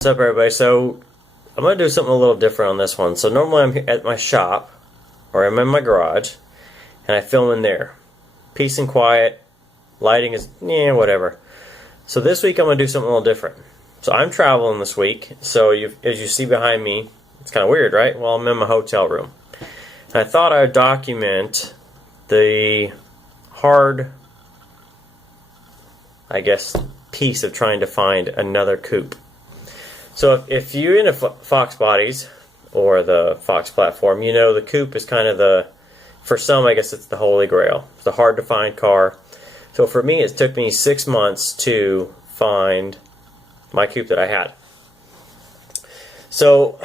What's up, everybody? So I'm going to do something a little different on this one. So normally I'm at my shop or I'm in my garage and I film in there. Peace and quiet. Lighting is whatever. So this week I'm going to do something a little different. So I'm traveling this week. So as you see behind me, it's kind of weird, right? Well, I'm in my hotel room. And I thought I would document the hard, I guess, piece of trying to find another coupe. So if you're into Fox bodies or the Fox platform, you know the coupe is kind of for some, I guess it's the holy grail. It's a hard to find car. So for me, it took me 6 months to find my coupe that I had. So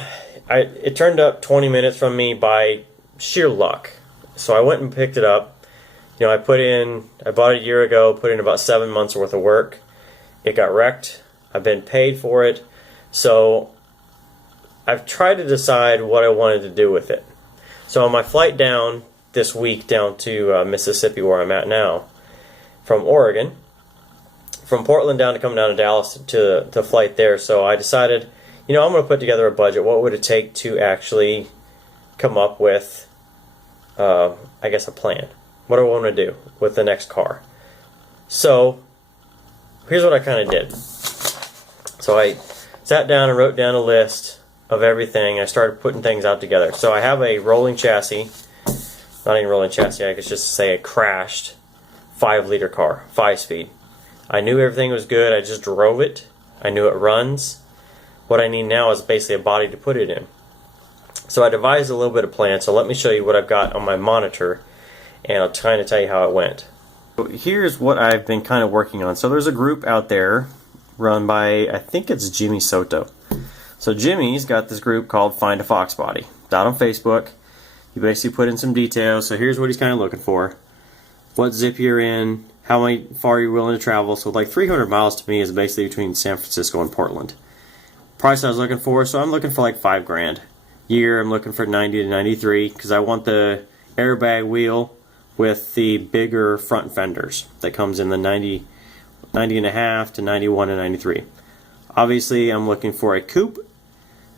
it turned up 20 minutes from me by sheer luck. So I went and picked it up. You know, I bought it a year ago, put in about 7 months worth of work. It got wrecked. I've been paid for it. So I've tried to decide what I wanted to do with it. So on my flight down this week down to Mississippi, where I'm at now, from Oregon, from Portland to come down to Dallas to flight there. So I decided, I'm going to put together a budget. What would it take to actually come up with, I guess, a plan? What do I want to do with the next car? So here's what I kind of did. So I sat down and wrote down a list of everything. I started putting things out together. So I have a rolling chassis, not even rolling chassis, I could just say a crashed 5-liter car, 5-speed. I knew everything was good. I just drove it. I knew it runs. What I need now is basically a body to put it in. So I devised a little bit of plan. So let me show you what I've got on my monitor, and I'll try to tell you how it went. So here's what I've been kind of working on. So there's a group out there run by, I think it's Jimmy Soto. So Jimmy's got this group called Find a Foxbody. It's out on Facebook. You basically put in some details. So here's what he's kind of looking for. What zip you're in, how far you're willing to travel. So like 300 miles to me is basically between San Francisco and Portland. Price I was looking for, so I'm looking for like $5,000. Year, I'm looking for 90 to 93 because I want the airbag wheel with the bigger front fenders that comes in the 90 and a half to 91 and 93. Obviously, I'm looking for a coupe.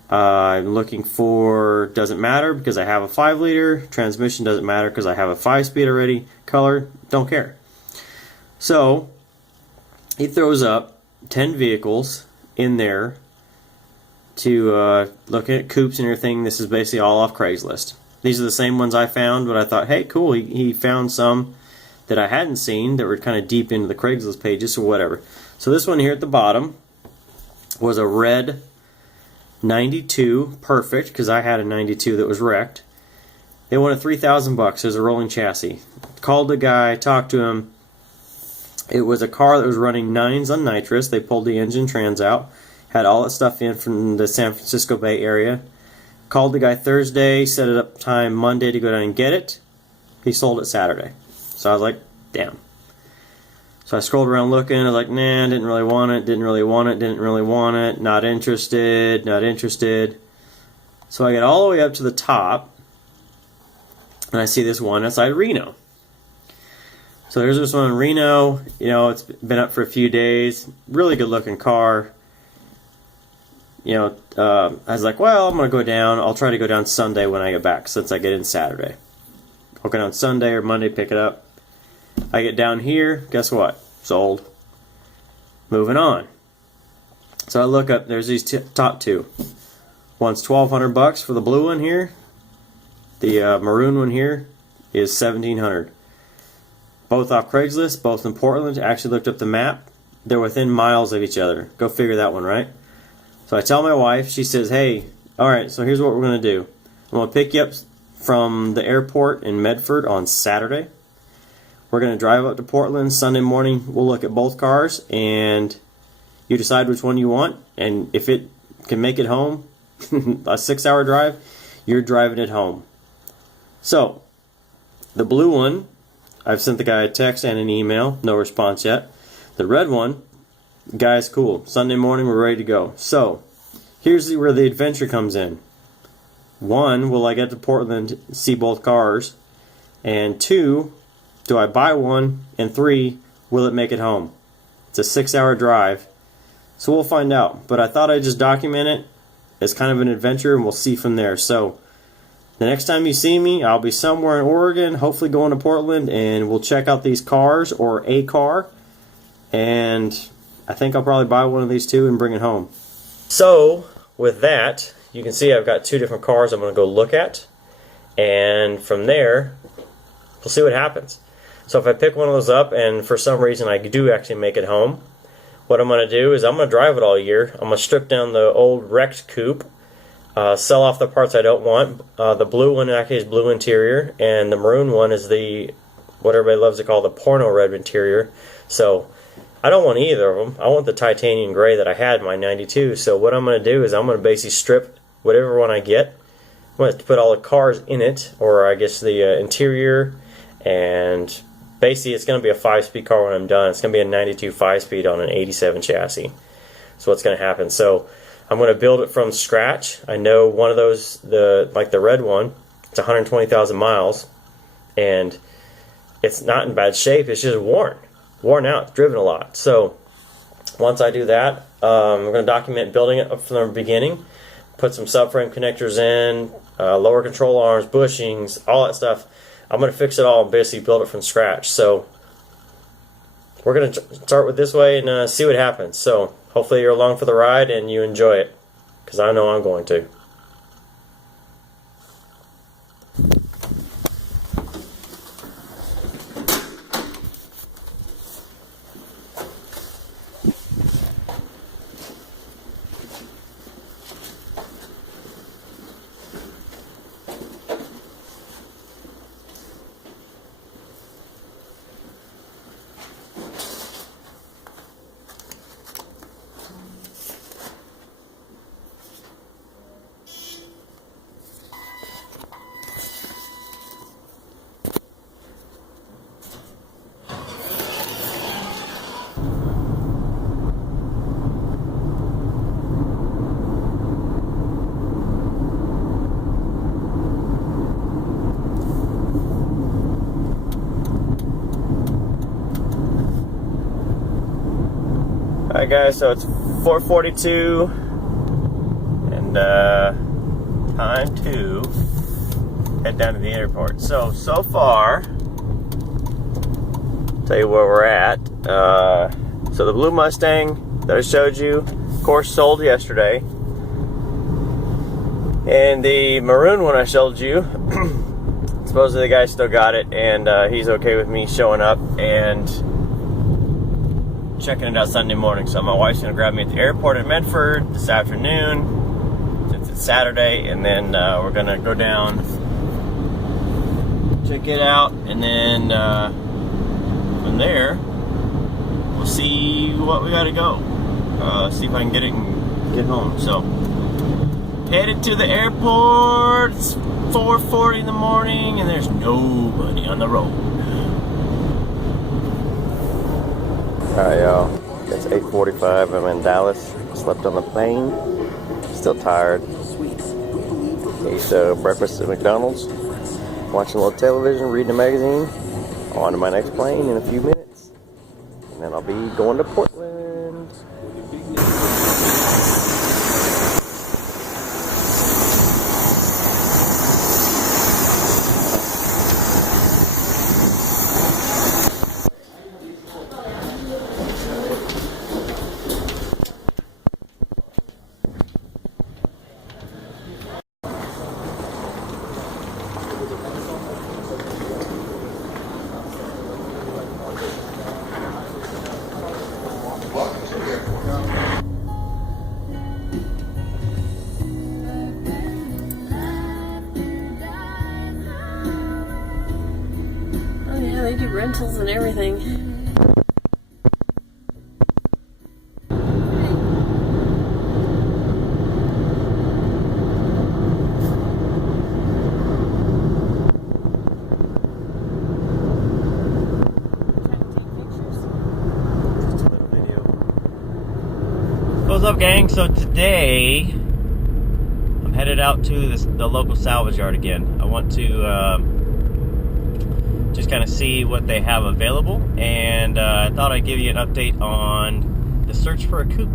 I'm looking for, doesn't matter because I have a 5-liter. Transmission doesn't matter because I have a 5-speed already. Color, don't care. So, he throws up 10 vehicles in there to look at coupes and everything. This is basically all off Craigslist. These are the same ones I found, but I thought, hey, cool, he found some that I hadn't seen that were kind of deep into the Craigslist pages or whatever. So this one here at the bottom was a red 92 perfect, because I had a 92 that was wrecked. They wanted $3,000. It was a rolling chassis. Called the guy, talked to him. It was a car that was running 9s on nitrous. They pulled the engine trans out, had all that stuff in from the San Francisco Bay Area. Called the guy Thursday, set it up time Monday to go down and get it. He sold it Saturday. So I was like, damn. So I scrolled around looking. I was like, nah, didn't really want it, didn't really want it, didn't really want it, not interested, not interested. So I get all the way up to the top, and I see this one outside Reno. So there's this one in Reno. It's been up for a few days. Really good looking car. I was like, well, I'm going to go down. I'll try to go down Sunday when I get back, since I get in Saturday. I'll go down Sunday or Monday, pick it up. I get down here, guess what? Sold. Moving on. So I look up, there's these top two. One's $1,200 for the blue one here. The maroon one here is $1,700. Both off Craigslist, both in Portland. I actually looked up the map. They're within miles of each other. Go figure that one, right? So I tell my wife, she says, hey, alright, so here's what we're going to do. I'm going to pick you up from the airport in Medford on Saturday. We're going to drive up to Portland Sunday morning. We'll look at both cars, and you decide which one you want. And if it can make it home, a 6-hour drive, you're driving it home. So, the blue one, I've sent the guy a text and an email. No response yet. The red one, guy's cool. Sunday morning, we're ready to go. So, here's where the adventure comes in. 1, will I get to Portland, see both cars? And 2, do I buy one? And 3, will it make it home? It's a 6-hour drive. So we'll find out. But I thought I'd just document it as kind of an adventure, and we'll see from there. So the next time you see me, I'll be somewhere in Oregon, hopefully going to Portland, and we'll check out these cars, or a car. And I think I'll probably buy one of these too and bring it home. So with that, you can see I've got two different cars I'm going to go look at. And from there, we'll see what happens. So if I pick one of those up and for some reason I do actually make it home, what I'm going to do is I'm going to drive it all year. I'm going to strip down the old wrecked coupe, sell off the parts I don't want. The blue one actually is blue interior, and the maroon one is the, what everybody loves to call the porno red interior. So I don't want either of them. I want the titanium gray that I had in my 92. So what I'm going to do is I'm going to basically strip whatever one I get. I'm going to put all the cars in it, or I guess the interior, and basically it's going to be a 5-speed car when I'm done. It's going to be a 92 5-speed on an 87 chassis. So what's going to happen? So I'm going to build it from scratch. I know one of those, like the red one, it's 120,000 miles, and it's not in bad shape. It's just worn out, driven a lot. So once I do that, I'm going to document building it up from the beginning, put some subframe connectors in, lower control arms, bushings, all that stuff. I'm going to fix it all and basically build it from scratch. So we're going to start with this way and see what happens. So hopefully you're along for the ride and you enjoy it, because I know I'm going to. Alright guys, so it's 4:42 and time to head down to the airport. So far, tell you where we're at. So the blue Mustang that I showed you, of course, sold yesterday. And the maroon one I showed you, supposedly the guy still got it, and he's okay with me showing up and checking it out Sunday morning. So my wife's gonna grab me at the airport in Medford this afternoon, since it's Saturday, and then we're gonna go down, check it out, and then from there we'll see what we gotta go. See if I can get it and get home. So headed to the airport. It's 4:40 in the morning and there's nobody on the road. Alright y'all, it's 8:45, I'm in Dallas, slept on the plane, still tired. Ate breakfast at McDonald's, watching a little television, reading a magazine. On to my next plane in a few minutes, and then I'll be going to Portland. They do rentals and everything. What's up, gang? So today I'm headed out to the local salvage yard again. I want to just kind of see what they have available, and I thought I'd give you an update on the search for a coupe.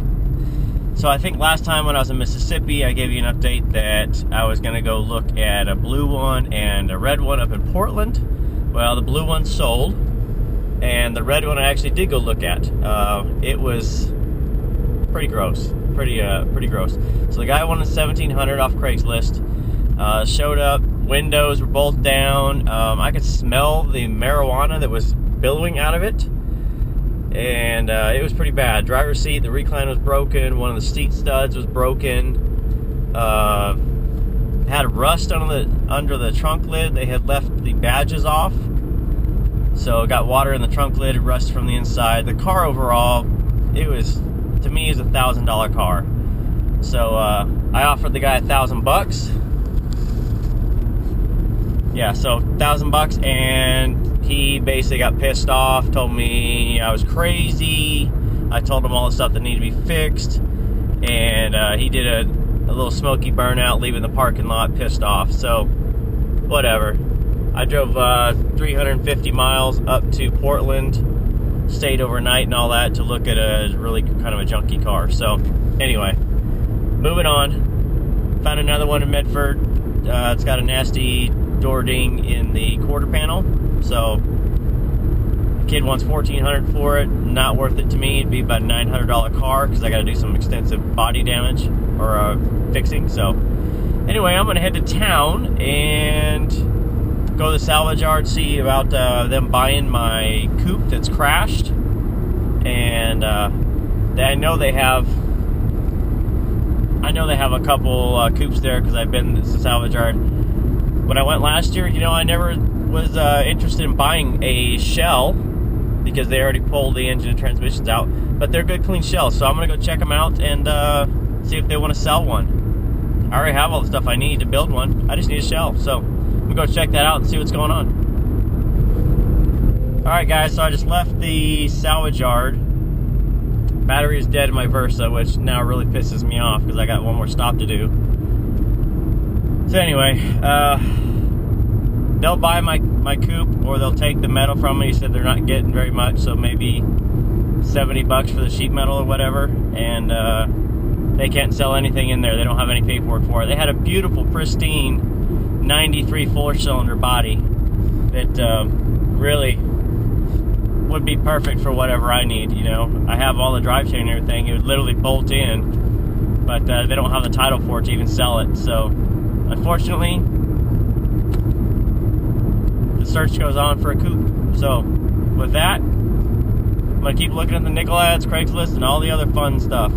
So I think last time when I was in Mississippi, I gave you an update that I was going to go look at a blue one and a red one up in Portland. Well, the blue one sold, and the red one I actually did go look at. It was pretty gross, pretty gross. So the guy wanted $1,700 off Craigslist. Showed up, windows were both down. I could smell the marijuana that was billowing out of it. And it was pretty bad. Driver's seat, the recline was broken. One of the seat studs was broken. Had rust under the trunk lid. They had left the badges off, so it got water in the trunk lid, rust from the inside. The car overall, to me, is $1,000 car. So I offered the guy $1,000. Yeah, so $1,000, and he basically got pissed off, told me I was crazy. I told him all the stuff that needed to be fixed, and he did a little smoky burnout, leaving the parking lot pissed off. So, whatever. I drove 350 miles up to Portland, stayed overnight and all that to look at a really kind of a junky car. So, anyway, moving on. Found another one in Medford. It's got a nasty door ding in the quarter panel. So the kid wants $1,400 for it. Not worth it to me. It'd be about a $900 car because I got to do some extensive body damage or fixing. So anyway, I'm gonna head to town and go to the salvage yard, see about them buying my coupe that's crashed. And I know they have a couple coupes there because I've been to the salvage yard. When I went last year, I never was interested in buying a shell because they already pulled the engine and transmissions out. But they're good, clean shells, so I'm going to go check them out and see if they want to sell one. I already have all the stuff I need to build one. I just need a shell, so I'm going to go check that out and see what's going on. Alright guys, so I just left the salvage yard. Battery is dead in my Versa, which now really pisses me off because I got one more stop to do. So anyway, they'll buy my coupe, or they'll take the metal from me. He said they're not getting very much, so maybe $70 for the sheet metal or whatever. And they can't sell anything in there. They don't have any paperwork for it. They had a beautiful, pristine 93 4-cylinder body that really would be perfect for whatever I need. I have all the drivetrain and everything. It would literally bolt in, but they don't have the title for it to even sell it. So unfortunately, the search goes on for a coupe. So with that, I'm going to keep looking at the nickel ads, Craigslist, and all the other fun stuff.